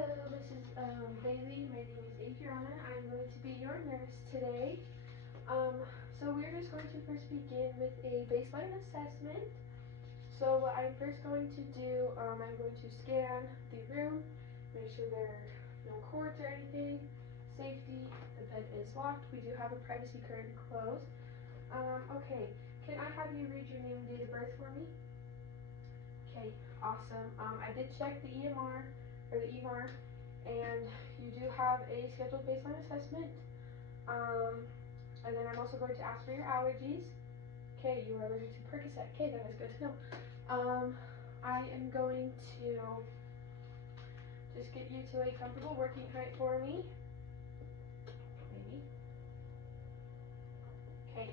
Hello, this is Bailey. My name is Adriana. I'm going to be your nurse today. So we're just going to first begin with a baseline assessment. So what I'm first going to do, I'm going to scan the room, make sure there are no cords or anything. Safety, the bed is locked. We do have a privacy curtain closed. Okay, can I have you read your name and date of birth for me? Okay, awesome. I did check the EMR, or the EMR, and you do have a scheduled baseline assessment. And then I'm also going to ask for your allergies. Okay, you are allergic to Percocet. Okay, that is good to know. I am going to just get you to a comfortable working height for me. Maybe. Okay,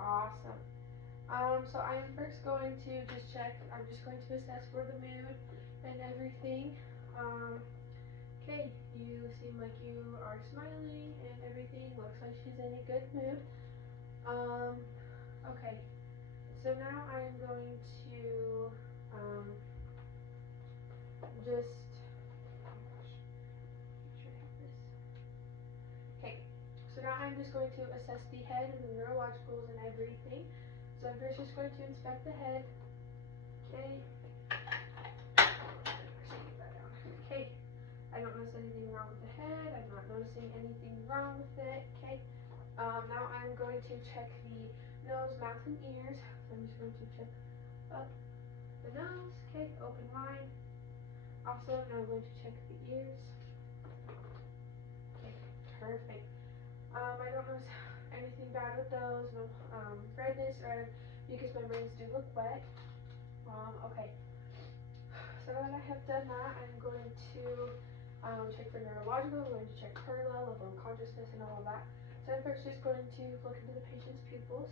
awesome. So I am first going to just check, I'm just going to assess for the mood and everything. Okay, you seem like you are smiling and everything, looks like she's in a good mood. Okay, so now I'm going to, just, okay, so now I'm just going to assess the head and the neurologicals and everything. So I'm first just going to inspect the head. Okay. Okay. I don't notice anything wrong with the head. I'm not noticing anything wrong with it. Okay. Now I'm going to check the nose, mouth, and ears. So I'm just going to check up the nose. Okay. Open wide. Also, now I'm going to check the ears. Okay. Perfect. I don't notice anything bad with those. No redness or mucous membranes do look wet. Okay. So now that I have done that, I'm going to check for neurological. I'm going to check PERLA, level of consciousness, and all of that. So I'm first just going to look into the patient's pupils.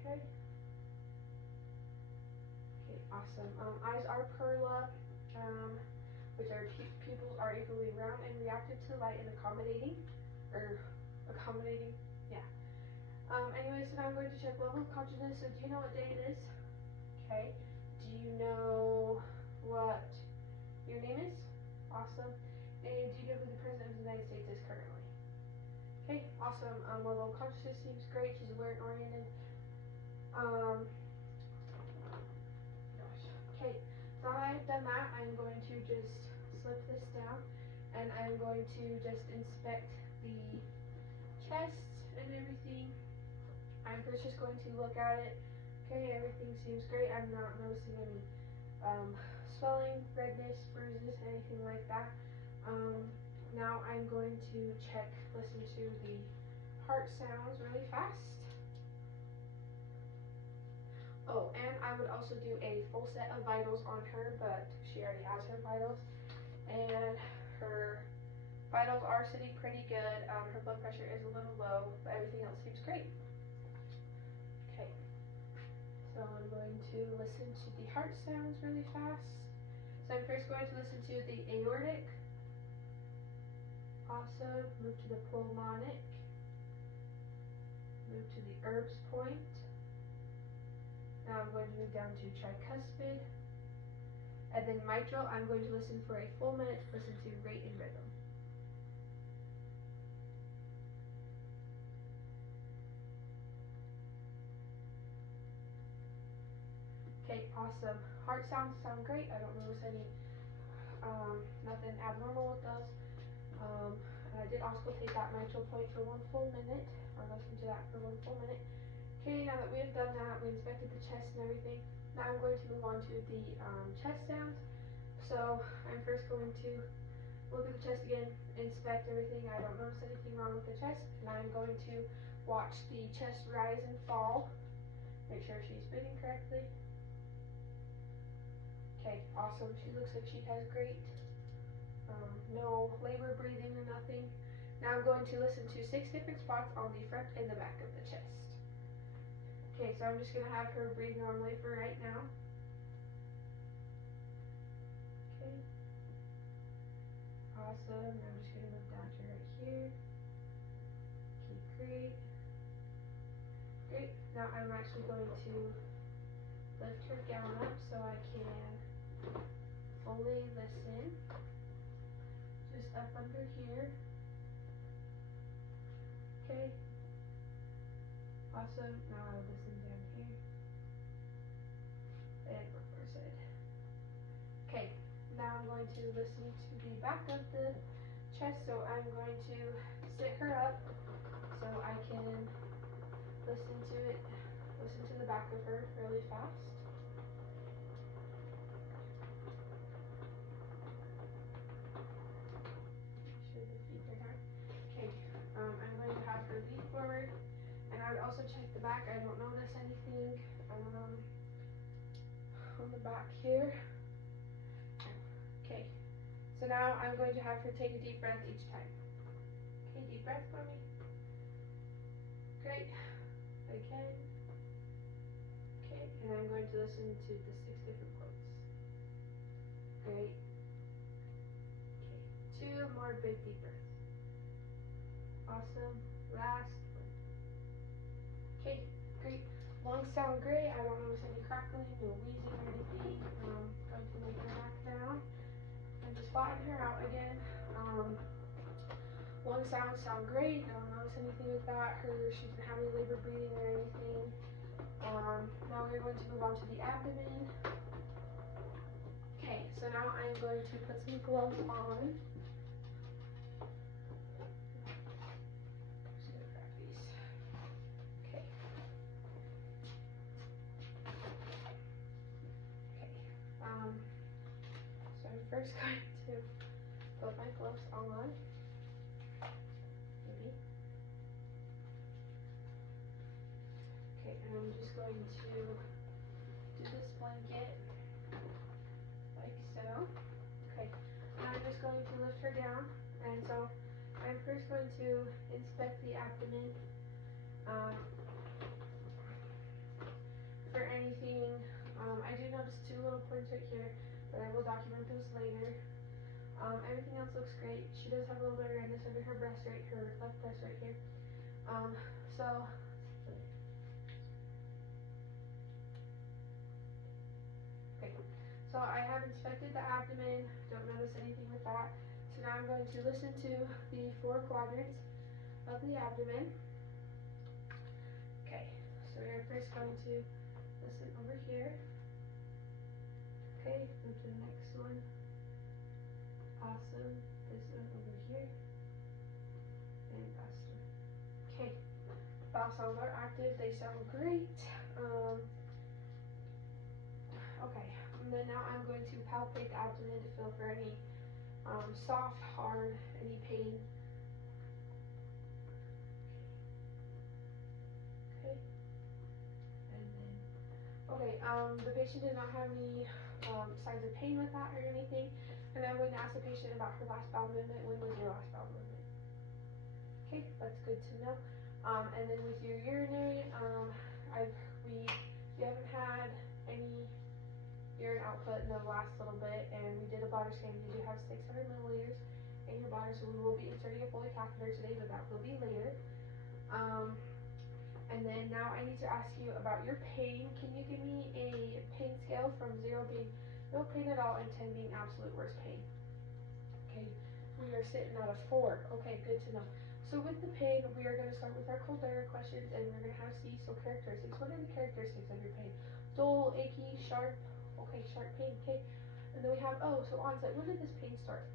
Okay. Okay, awesome. Eyes are PERLA, which are pupils are equally round and reactive to light and accommodating. Yeah. Anyway, so now I'm going to check level of consciousness. So do you know what day it is? Okay. Do you know what your name is? Awesome. And do you know who the President of the United States is currently? Okay, awesome. Level of consciousness seems great. She's aware and oriented. Okay, so now I've done that, I'm going to just slip this down and I'm going to just inspect the chest and everything. I'm first just going to look at it. Okay, everything seems great. I'm not noticing any swelling, redness, bruises, anything like that. Now I'm going to listen to the heart sounds really fast. Oh, and I would also do a full set of vitals on her, but she already has her vitals. And her vitals are sitting pretty good. Her blood pressure is a little low, but everything else seems great. Okay, so I'm going to listen to the heart sounds really fast. So I'm first going to listen to the aortic. Also, move to the pulmonic. Move to the Erb's point. Now I'm going to move down to tricuspid. And then mitral, I'm going to listen for a full minute to listen to rate and rhythm. Okay, awesome. Heart sounds sound great. I don't notice any, nothing abnormal with those. And I did auscultate that mitral point for 1 full minute, or listen to that for 1 full minute. Okay, now that we have done that, we inspected the chest and everything. Now I'm going to move on to the chest sounds. So I'm first going to look at the chest again, inspect everything. I don't notice anything wrong with the chest. And I'm going to watch the chest rise and fall. Make sure she's breathing correctly. Okay, awesome. She looks like she has great, no labor breathing or nothing. Now I'm going to listen to 6 different spots on the front and the back of the chest. Okay, so I'm just going to have her breathe normally for right now. Okay. Awesome. I'm just going to move down to right here. Okay, great. Great. Now I'm actually going to lift her gown up so I can fully listen. up under here. Okay. Awesome. Now I'll listen down here. And reverse it. Okay. Now I'm going to listen to the back of the chest, so I'm going to sit her up so I can listen to the back of her really fast. Make sure the feet are down. Okay, I'm going to have her lean forward, and I would also check the back. I don't notice anything on the back here. Okay, so now I'm going to have her take a deep breath each time. Okay, deep breath for me. Great. Again. Okay, and I'm going to listen to the 6 different quotes. Great. Okay, 2 more big deep breaths. Awesome. Last one. Okay, great. Lungs sound great. I don't notice any crackling, no wheezing or anything. Going to lay her back down and just flatten her out again. Lung sound great. Don't notice anything with that. She didn't have any labor breathing or anything. Now we're going to move on to the abdomen. Okay, so now I'm going to put some gloves on. Just gonna grab these. Okay. Okay. So I'm first going to put my gloves on. Okay, and I'm just going to do this blanket like so. Okay, now I'm just going to lift her down, and so I'm first going to inspect the abdomen for anything. I do notice 2 little points right here, but I will document those later. Everything else looks great. She does have a little bit of redness under her breast, her left breast right here. So I have inspected the abdomen, don't notice anything with that. So now I'm going to listen to the 4 quadrants of the abdomen. Okay, so we're first going to listen over here. Okay, move to the next one. Awesome. This one over here. And awesome. Okay, bowel sounds are active, they sound great. Okay, and then now I'm going to palpate the abdomen to feel for any soft, hard, any pain. Okay, and then, okay, the patient did not have any signs of pain with that or anything, and I'm going to ask the patient about her last bowel movement. When was your last bowel movement? Okay, that's good to know. And then with your urinary, you haven't had any urine output in the last little bit, and we did a bladder scan. You do have 600 milliliters in your bladder, so we will be inserting a Foley catheter today, but that will be later. And then now I need to ask you about your pain. Can you give me a pain scale from 0 being no pain at all and 10 being absolute worst pain? Okay, we are sitting at a 4. Okay, good to know. So with the pain, we are going to start with our Caldera questions, and we're going to have so characteristics. What are the characteristics of your pain? Dull, achy, sharp. Okay, sharp pain. Okay, and then we have so onset. When did this pain start?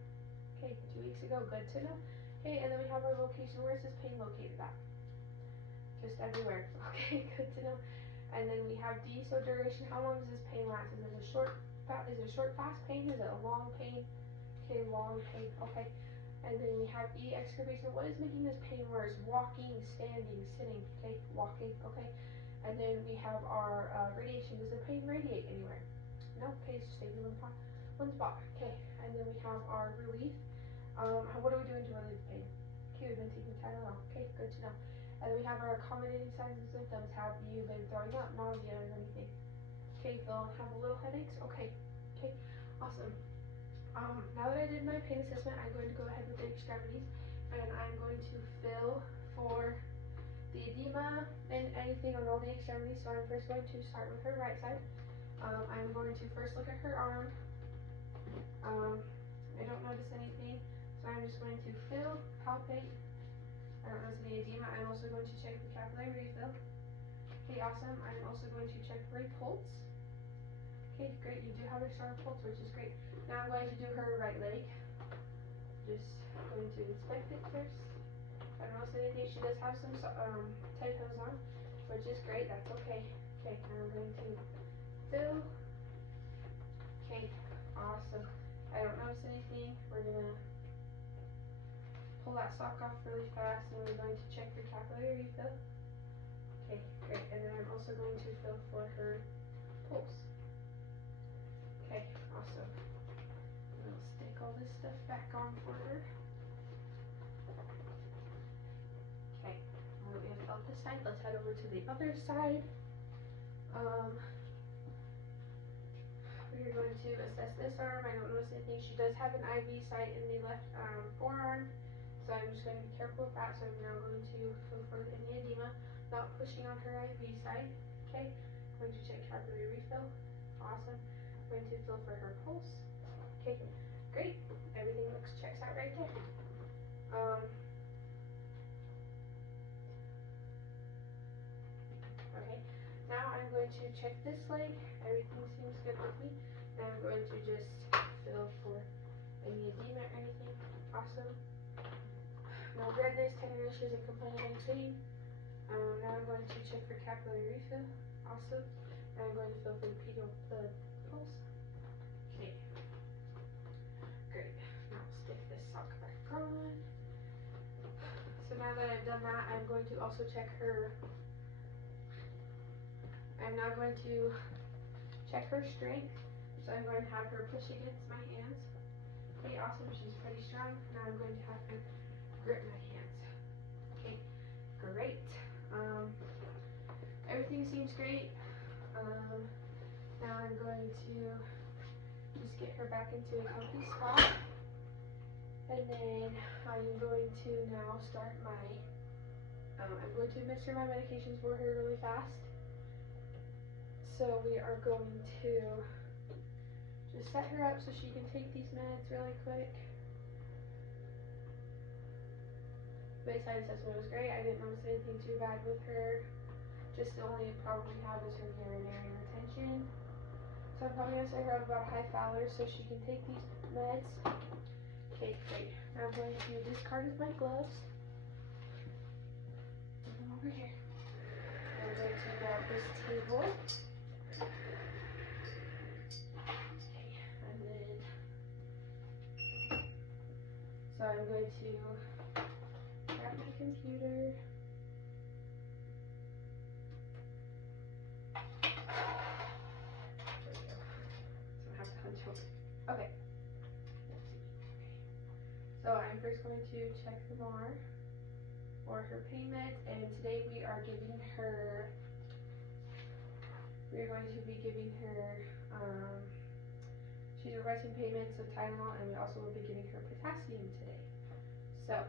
Okay, 2 weeks ago. Good to know. Okay, and then we have our location. Where is this pain located at? Just everywhere. Okay, good to know. And then we have D, so duration. How long does this pain last? Is it a short, fast pain? Is it a long pain? Okay, long pain. Okay. And then we have E, excavation. What is making this pain worse? Walking, standing, sitting. Okay, walking. Okay. And then we have our radiation. Does the pain radiate anywhere? No. Okay, so stay in one spot. Okay. And then we have our relief. What are we doing to relieve pain? Okay, we've been taking Tylenol. Okay, good to know. And then we have our accommodating signs and symptoms. Have you been throwing up, nausea, or anything? Okay, they'll have a little headaches. Okay. Okay, awesome. Now that I did my pain assessment, I'm going to go ahead with the extremities, and I'm going to fill for the edema and anything on all the extremities. So I'm first going to start with her right side. I'm going to first look at her arm. I don't notice anything, so So I'm just going to feel, palpate. I don't notice any edema. I'm also going to check the capillary refill. Okay, awesome. I'm also going to check for a pulse. Okay, great. You do have a strong pulse, which is great. Now I'm going to do her right leg. Just going to inspect it first. I don't notice anything. She does have some tight hose on, which is great. That's okay. Okay, now I'm going to fill. Okay, awesome. I don't notice anything. We're gonna pull that sock off really fast, and we're going to check for capillary refill. Okay, great. And then I'm also going to fill for her pulse. Okay, awesome. We'll stick all this stuff back on for her. Okay, now that we have felt this side, let's head over to the other side. We're going to assess this arm. I don't notice anything. She does have an IV site in the left forearm, so I'm just going to be careful with that. So I'm now going to fill for any edema, not pushing on her IV site. Okay, going to check capillary refill. Awesome. Going to fill for her pulse. Okay, great. Everything checks out right there. Okay, now I'm going to check this leg. Everything seems good with me. Now I'm going to just fill for any edema or anything. Awesome. No redness, tenderness, she doesn't complain of any pain. Now I'm going to check for capillary refill. Awesome. Now I'm going to fill for the pulse. Okay. Great. Now I'll stick this sock back on. So now that I've done that, I'm going to also check her. I'm now going to check her strength. So I'm going to have her push against my hands. Okay, awesome. She's pretty strong. Now I'm going to have her grip my hands. Okay, great. Everything seems great. Now I'm going to just get her back into a comfy spot. And then I'm going to now start my, I'm going to administer my medications for her really fast. So we are going to just set her up so she can take these meds really quick. Baseline assessment was great. I didn't notice anything too bad with her. Just the only problem we have is her urinary retention. So I'm probably going to set her up about high Fowler so she can take these meds. Okay, great. Now I'm going to discard my gloves. Put them over here. I'm going to grab this table. So I'm going to grab my computer. There we go. So I have to hunch over. Okay. Let's see. Okay. So I'm first going to check the MAR for her pain meds, and today we are going to be giving her she's requesting payments of Tylenol, and we also will be giving her potassium today. So,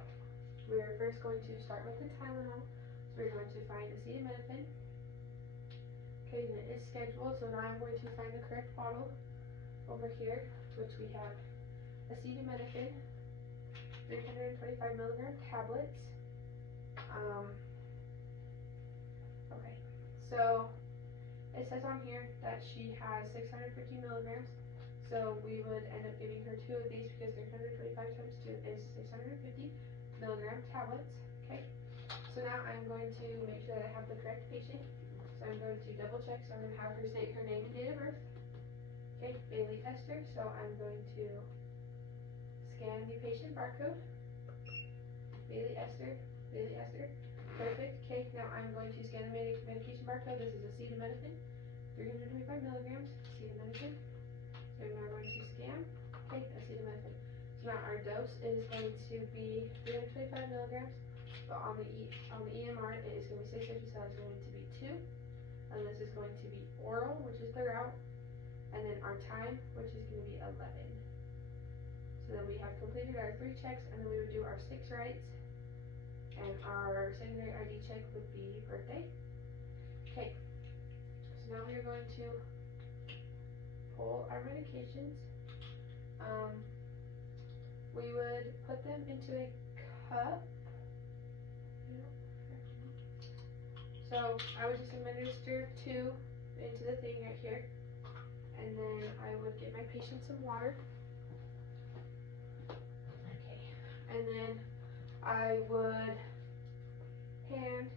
we're first going to start with the Tylenol. So we're going to find acetaminophen. Okay, and it is scheduled, so now I'm going to find the correct bottle over here, which we have acetaminophen, 325 milligram tablets. Okay, so it says on here that she has 650 milligrams. So we would end up giving her 2 of these because 325 times 2 is 650 milligram tablets. Okay. So now I'm going to make sure that I have the correct patient. So I'm going to double check. So I'm going to have her state her name and date of birth. Okay, Bailey Esther. So I'm going to scan the patient barcode. Bailey Esther. Bailey Esther. Perfect. Okay, now I'm going to scan the medication barcode. This is acetaminophen, 325 milligrams. Acetaminophen. So we're now going to scan. Okay, acetaminophen. So now our dose is going to be 325 milligrams, but on the EMR it is going to be 650, so it's going to be 2. And this is going to be oral, which is the route, and then our time, which is going to be 11. So then we have completed our 3 checks, and then we would do our 6 rights, and our secondary ID check would be birthday. Okay, so now we are going to pull our medications. we would put them into a cup. So I would just administer 2 into the thing right here, and then I would get my patient some water. Okay, and then I would hand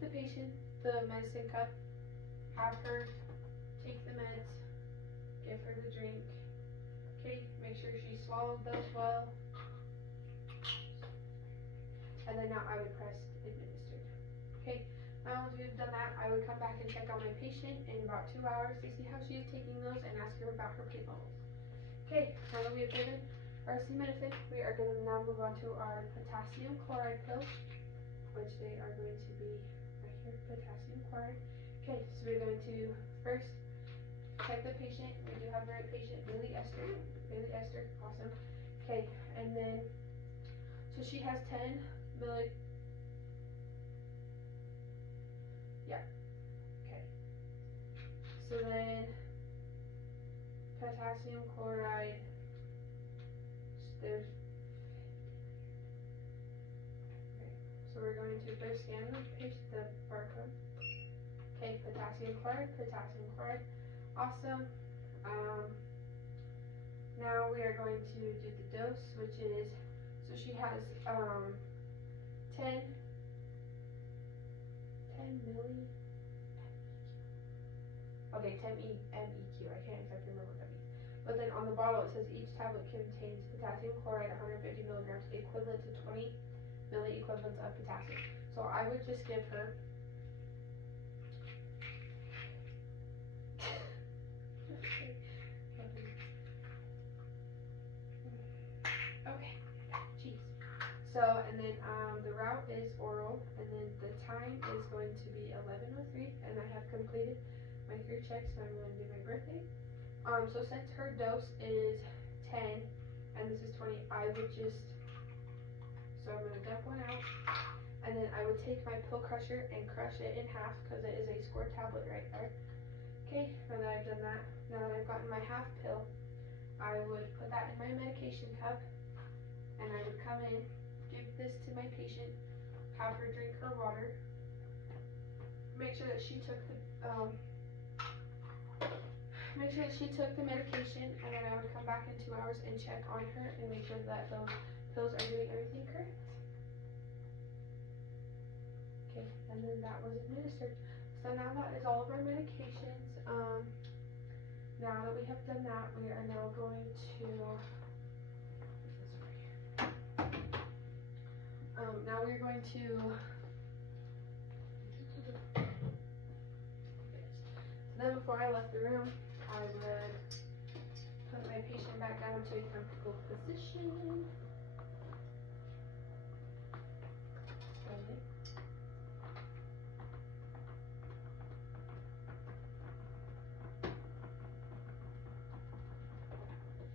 the patient the medicine cup, have her take the meds, give her the drink. Okay, make sure she swallowed those well. And then now I would press administered. Okay, now once we've done that, I would come back and check on my patient in about 2 hours to see how she is taking those and ask her about her pain levels. Okay, now that we have given our acetaminophen, we are going to now move on to our potassium chloride pills, which they are going to be right here, potassium chloride. Okay, so we're going to first check the patient. We do have the right patient, Bailey Esther. Bailey Esther, awesome. Okay, and then, so she has 10 milli. Yeah. Okay. So then, potassium chloride. There's. Okay. So we're going to first scan the barcode. Okay, potassium chloride. Awesome. Now we are going to do the dose, which is, so she has 10 milli. Okay, 10 MEQ. I can't exactly remember what that means. But then on the bottle it says each tablet contains potassium chloride 150 milligrams, equivalent to 20 milli equivalents of potassium. So I would just give her okay, jeez. So, and then the route is oral, and then the time is going to be 11:03, and I have completed my 3 checks, so I'm going to do my birthday. So since her dose is 10, and this is 20, I would just, so I'm going to dump one out, and then I would take my pill crusher and crush it in half, because it is a score tablet right there. Okay, now that I've done that, now that I've gotten my half pill, I would put that in my medication cup, and I would come in, give this to my patient, have her drink her water, make sure that she took the medication, and then I would come back in 2 hours and check on her and make sure that those pills are doing everything correct. Okay, and then that was administered. So now that is all of our medications. Now that we have done that, we are now going to now we're going to then before I left the room, I would put my patient back down to a comfortable position.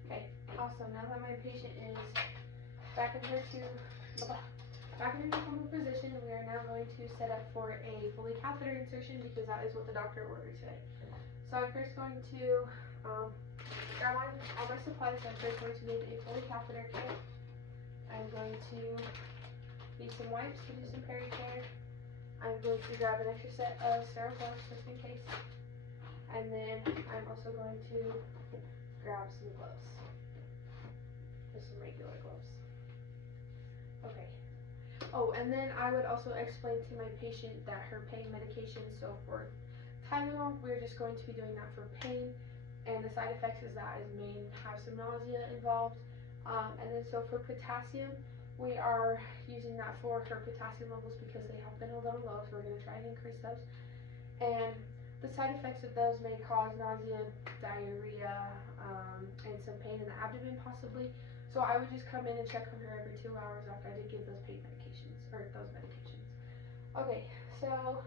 Okay, awesome. Now that my patient is back in her comfortable position, we are now going to set up for a Foley catheter insertion because that is what the doctor ordered today. So I'm first going to grab all my supplies. I'm first going to need a Foley catheter kit. I'm going to need some wipes to do some peri-care. I'm going to grab an extra set of sterile gloves just in case. And then I'm also going to grab some gloves. Just some regular gloves. Okay. Oh, and then I would also explain to my patient that her pain medication, so for Tylenol, we're just going to be doing that for pain, and the side effects is that it may have some nausea involved. And then so for potassium, we are using that for her potassium levels because they have been a little low, so we're going to try and increase those. And the side effects of those may cause nausea, diarrhea, and some pain in the abdomen possibly. So I would just come in and check on her every 2 hours after I did give those pain medications, or those medications. Okay, so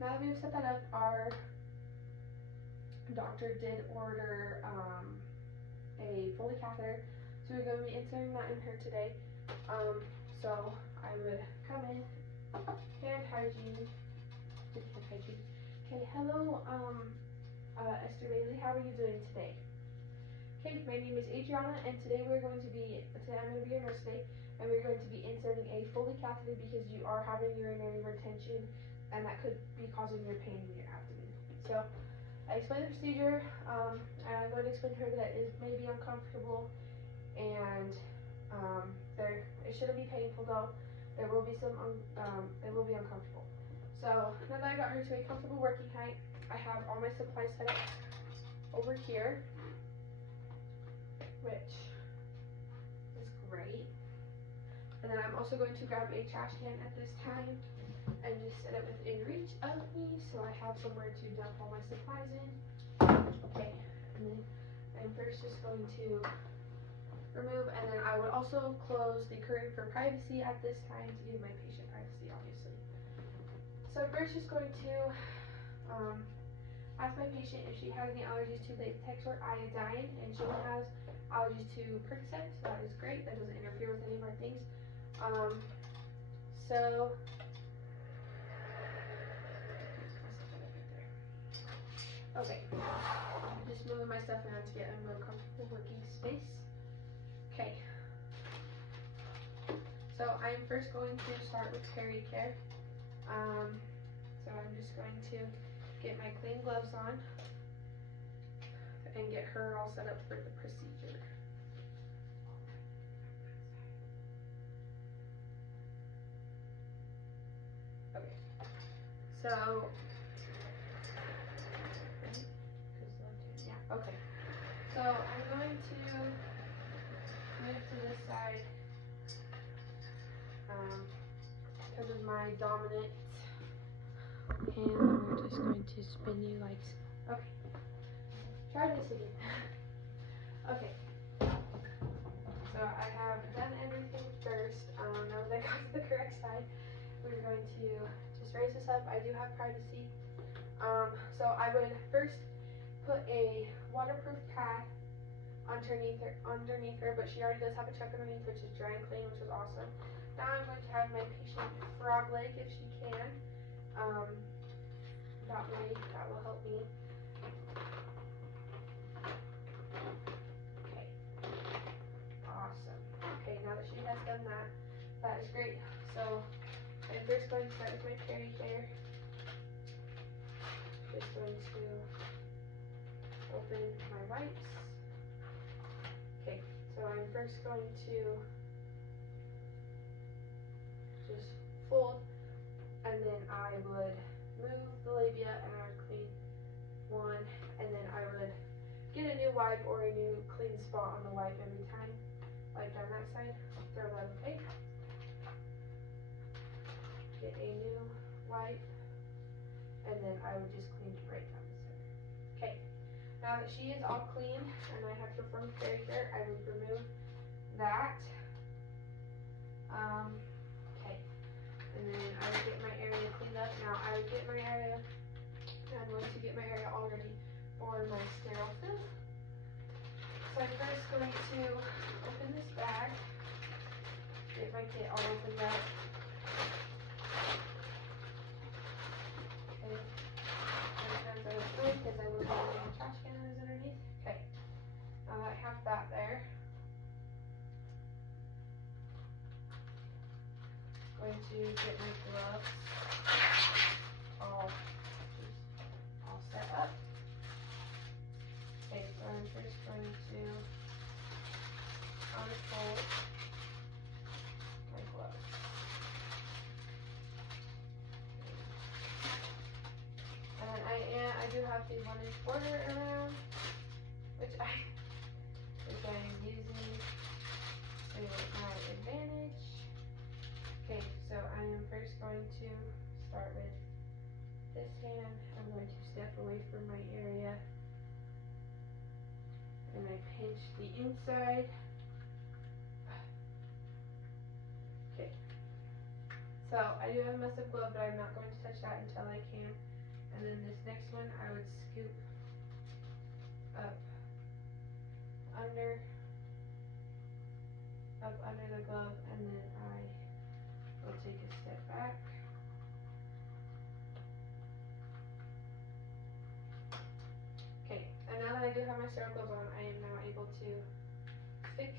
now that we've set that up, our doctor did order a Foley catheter, so we're going to be inserting that in her today. So I would come in, hand hygiene. Okay, hello, Esther Bailey, how are you doing today? Okay, my name is Adriana, and today I'm going to be your nurse today, and we're going to be inserting a Foley catheter because you are having urinary retention, and that could be causing your pain in your abdomen. So, I explained the procedure, and I'm going to explain to her that it may be uncomfortable, and it shouldn't be painful though. There will be it will be uncomfortable. So, now that I got her to a comfortable working height, I have all my supplies set up over here, which is great. And then I'm also going to grab a trash can at this time and just set it within reach of me so I have somewhere to dump all my supplies in. Okay, and then I'm first just going to remove, and then I would also close the curtain for privacy at this time to give my patient privacy, obviously. So I'm first just going to ask my patient if she has any allergies to latex or iodine, and she has allergies to Percocet, so that is great. That doesn't interfere with any of our things. Okay, I'm just moving my stuff around to get a more comfortable working space. Okay, so I'm first going to start with PeriCare. So I'm just going to get my clean gloves on and get her all set up for the procedure. Okay, so yeah, okay. So I'm going to move to this side because of my dominant, and we're just going to spin you like so. Okay. Try this again. Okay. So I have done everything first. Now that I got to the correct side, we're going to just raise this up. I do have privacy. So I would first put a waterproof pad underneath her, but she already does have a check underneath, which is dry and clean, which is awesome. Now I'm going to have my patient frog leg if she can. That way, that will help me. Okay. Awesome. Okay, now that she has done that, that is great. So I'm first going to start with my PeriCare. Just going to open my wipes. Okay, so I'm first going to just fold, and then I would move the labia and I would clean one, and then I would get a new wipe or a new clean spot on the wipe every time, like on that side, throw that away, get a new wipe, and then I would just clean right down the center. Okay, now that she is all clean and I have performed PeriCare, I would remove that. Okay, and then I would get my area cleaned up. Now I would get my area, I'm going to get my area all ready for my sterile fill. So I'm first going to open this bag, get my kit all opened up. Okay, sometimes I would throw it because I will be using the trash can that is underneath. Okay, now that I have that there, I'm going to get my gloves all set up. Okay, so I'm first going to unfold my gloves. And then I do have the 1-inch border around, which I'm using to my advantage. Okay, so I am first going to start with this hand. I'm going to step away from my area, and I pinch the inside. Okay, so I do have a messed up glove, but I'm not going to touch that until I can. And then this next one, I would scoop up under the glove, and then I will take a step back. Okay, and now that I do have my sterile gloves on, I am now able to fix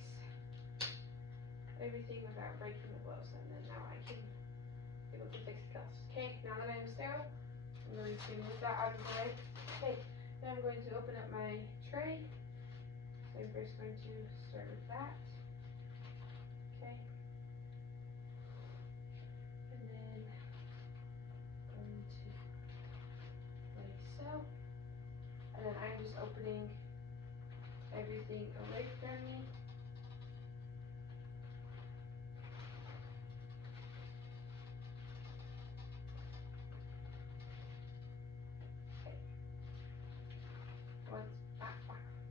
everything without breaking the gloves, and then now I can be able to fix the cuffs. Okay, now that I'm sterile, I'm going to move that out of the way. Okay, then I'm going to open up my tray. So I'm first going to start with that. Okay. And then going to like so. And then I'm just opening everything away from me.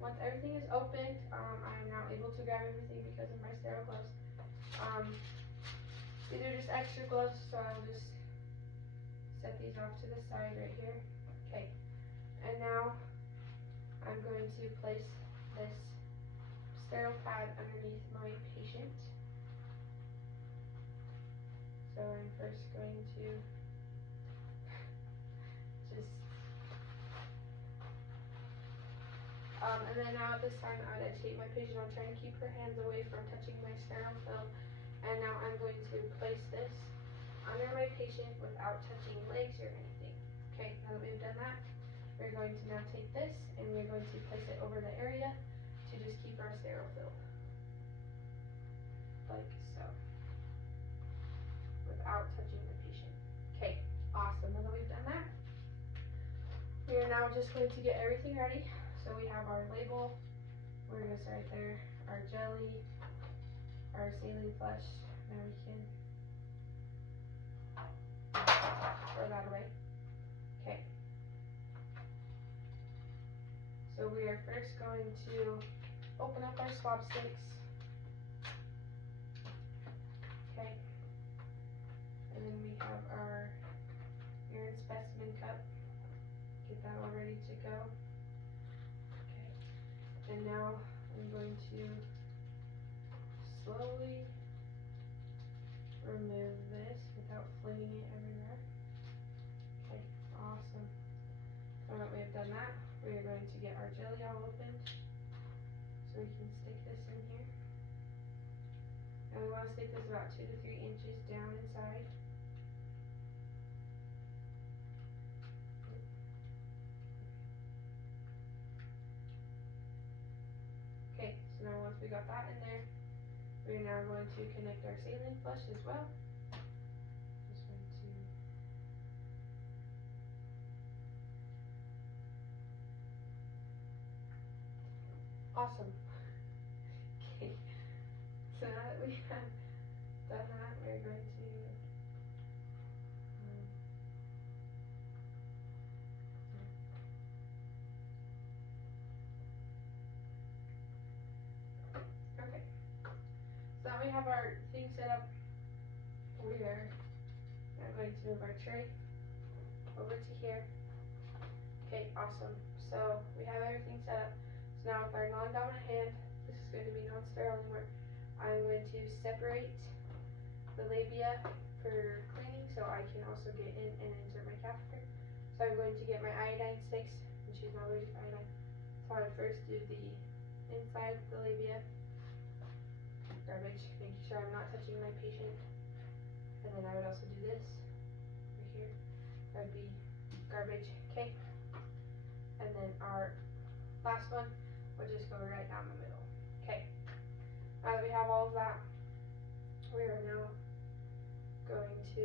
Once everything is opened, I am now able to grab everything because of my sterile gloves. These are just extra gloves, so I'll just set these off to the side right here. Okay, and now I'm going to place this sterile pad underneath my patient. So I'm first going to just and then now at this time I would agitate my patient. I'm trying to keep her hands away from touching my sterile film. And now I'm going to place this under my patient without touching legs or anything. Okay, now that we've done that, we're going to now take this and we're going to place it over the area to just keep our sterile film. Like so. Without touching the patient. Okay, awesome. Now that we've done that, we are now just going to get everything ready. So we have our label, we're going to start there, our jelly, our saline flush. Now we can throw that away. Okay. So we are first going to open up our swab sticks. Okay. And then we have our urine specimen cup. Get that all ready to go. And now I'm going to slowly remove this without flinging it everywhere. Okay, awesome. Now that we have done that, we are going to get our jelly all opened. So we can stick this in here. And we want to stick this about 2 to 3 inches down inside. Now once we got that in there, we're now going to connect our saline flush as well. Just going to awesome. Okay. So now that we have done that, we're going to so now we have our thing set up. We are now going to move our tray over to here. Okay, awesome. So we have everything set up. So now with our non-dominant hand, this is going to be non-sterile anymore. I'm going to separate the labia for cleaning so I can also get in and insert my catheter. So I'm going to get my iodine sticks, and she's not ready for iodine. So I would first do the inside of the labia. Garbage, making sure I'm not touching my patient. And then I would also do this right here. That would be garbage. Okay. And then our last one would just go right down the middle. Okay. Now that we have all of that, we are now going to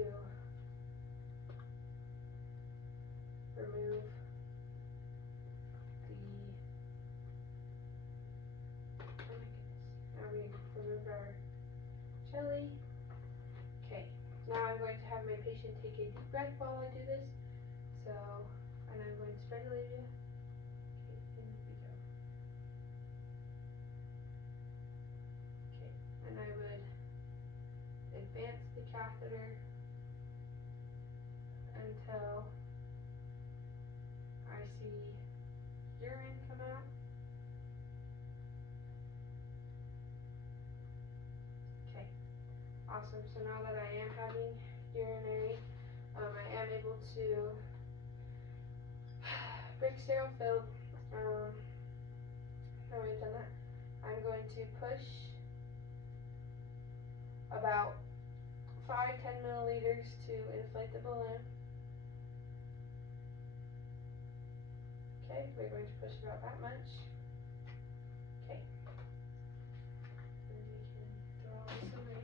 remove remove our jelly. Okay, now I'm going to have my patient take a deep breath while I do this. So, and I'm going to spread the labia. Okay, here we go. Okay, and I would advance the catheter until I see urine come out. Awesome, so now that I am having urinary, I am able to break sterile film, now we've done that, I'm going to push about 5-10 milliliters to inflate the balloon. Okay, we're going to push about that much. Okay. And we can throw all this away.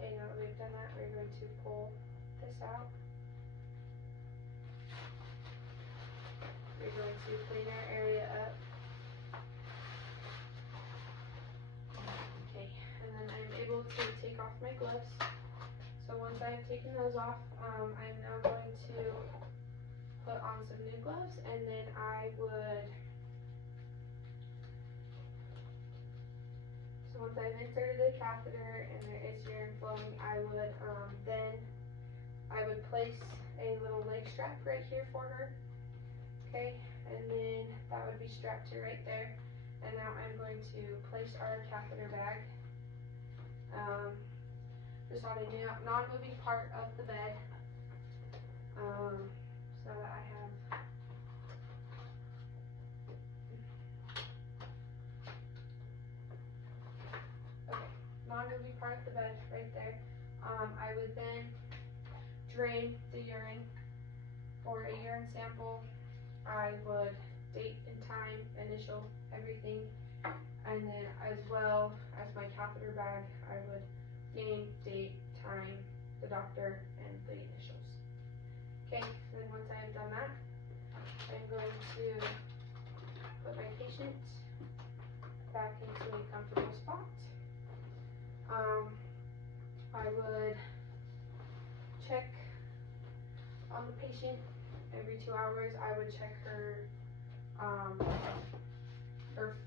Okay, now that we've done that, we're going to pull this out. We're going to clean our area up. Okay, and then I'm able to take off my gloves. So once I've taken those off, I'm now going to put on some new gloves, and then I would, so once I've inserted the catheter and there is urine flowing, I would place a little leg strap right here for her. Okay, and then that would be strapped to right there. And now I'm going to place our catheter bag just on a non-moving part of the bed, so that I have non-moving part of the bed right there. I would then drain the urine for a urine sample. I would date and time, initial, everything, and then as well as my catheter bag, I would name, date, time, the doctor, and the initials. Okay, then once I have done that, I'm going to put my patient back into a comfortable spot. I would check on the patient every 2 hours. I would check her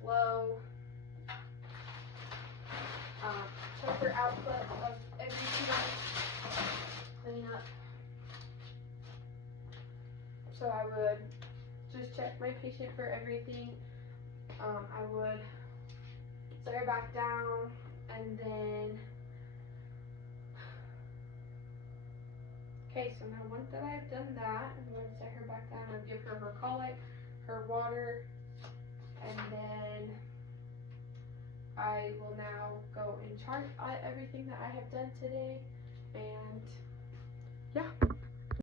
flow, check her output of every 2 hours, clean up. So I would just check my patient for everything. I would set her back down, and then okay, so now once that I've done that, I'm going to set her back down and give her her colic, her water, and then I will now go and chart everything that I have done today, and yeah.